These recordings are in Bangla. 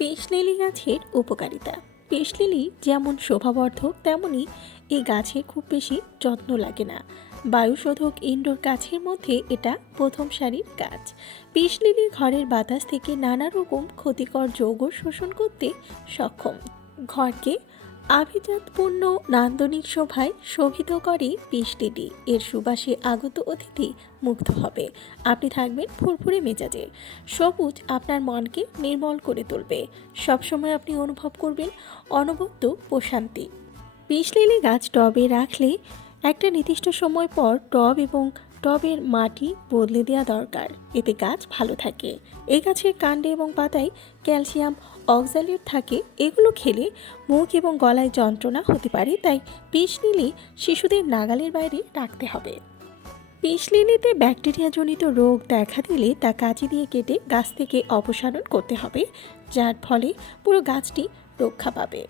পেশলিলি গাছের উপকারিতা। পেশলিলি যেমন শোভাবর্ধক, তেমনি এই গাছের খুব বেশি যত্ন লাগে না। বায়ুশোধক ইন্ডোর গাছের মধ্যে এটা প্রথম সারির গাছ। পেশলিলি ঘরের বাতাস থেকে নানা রকম ক্ষতিকর যৌগ শোষণ করতে সক্ষম। ঘরকে আভিজাতপূর্ণ নান্দনিক শোভায় শোভিত করে পিসলিলি এর সুবাসে আগত অতিথি মুগ্ধ হবে। আপনি থাকবেন ফুরফুরে মেজাজে। সবুজ আপনার মনকে নির্মল করে তুলবে। সবসময় আপনি অনুভব করবেন অনবদ্য প্রশান্তি। পিসলিলি গাছ টবে রাখলে একটা নির্দিষ্ট সময় পর টব এবং টবের মাটি বদলে দেওয়া দরকার। এতে গাছ ভালো থাকে। এই গাছের কাণ্ডে এবং পাতায় ক্যালসিয়াম অক্সালেট থাকে। এগুলো খেলে মুখ এবং গলায় যন্ত্রণা হতে পারে। তাই পিস নিলে শিশুদের নাগালের বাইরে রাখতে হবে। পিসলিলিতে ব্যাকটেরিয়াজনিত রোগ দেখা দিলে তা কাঁচি দিয়ে কেটে গাছ থেকে অপসারণ করতে হবে। যার ফলে পুরো গাছটি রক্ষা পাবে।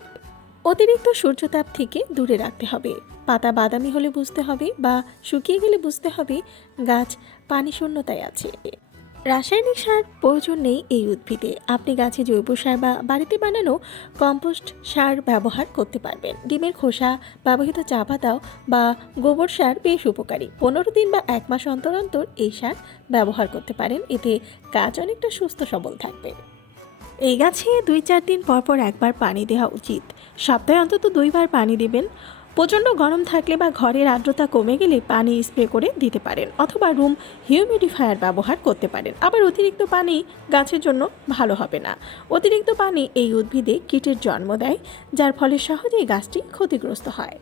অতিরিক্ত সূর্যতাপ থেকে দূরে রাখতে হবে। পাতা বাদামি হলে বুঝতে হবে বা শুকিয়ে গেলে বুঝতে হবে গাছ পানি শূন্যতায় আছে। রাসায়নিক সার প্রয়োজন নেই এই উদ্ভিদে। আপনি গাছে জৈব সার বা বাড়িতে বানানো কম্পোস্ট সার ব্যবহার করতে পারবেন। ডিমের খোসা, ব্যবহৃত চা পাতাও বা গোবর সার বেশ উপকারী। পনেরো দিন বা এক মাস অন্তর অন্তর এই সার ব্যবহার করতে পারেন। এতে গাছ অনেকটা সুস্থ সবল থাকবে। এই গাছে দুই চার দিন পর পর একবার পানি দেওয়া উচিত। সপ্তাহে অন্তত দুইবার পানি দেবেন। প্রচণ্ড গরম থাকলে বা ঘরের আর্দ্রতা কমে গেলে পানি স্প্রে করে দিতে পারেন অথবা রুম হিউমিডিফায়ার ব্যবহার করতে পারেন। আবার অতিরিক্ত পানি গাছের জন্য ভালো হবে না। অতিরিক্ত পানি এই উদ্ভিদে কীটের জন্ম দেয়, যার ফলে সহজেই গাছটি ক্ষতিগ্রস্ত হয়।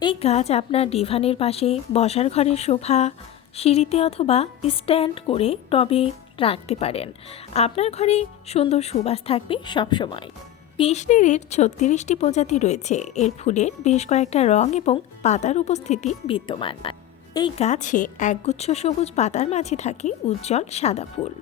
এই গাছ আপনার ডিভানের পাশে, বসার ঘরের সোফা সিঁড়িতে অথবা স্ট্যান্ড করে টবে রাখতে পারেন। আপনার ঘরে সুন্দর সুবাস থাকবে সবসময়। পিসনেরের ছত্রিশটি প্রজাতি রয়েছে। এর ফুলের বেশ কয়েকটা রং এবং পাতার উপস্থিতি বিদ্যমান। এই গাছে একগুচ্ছ সবুজ পাতার মাঝে থাকে উজ্জ্বল সাদা ফুল।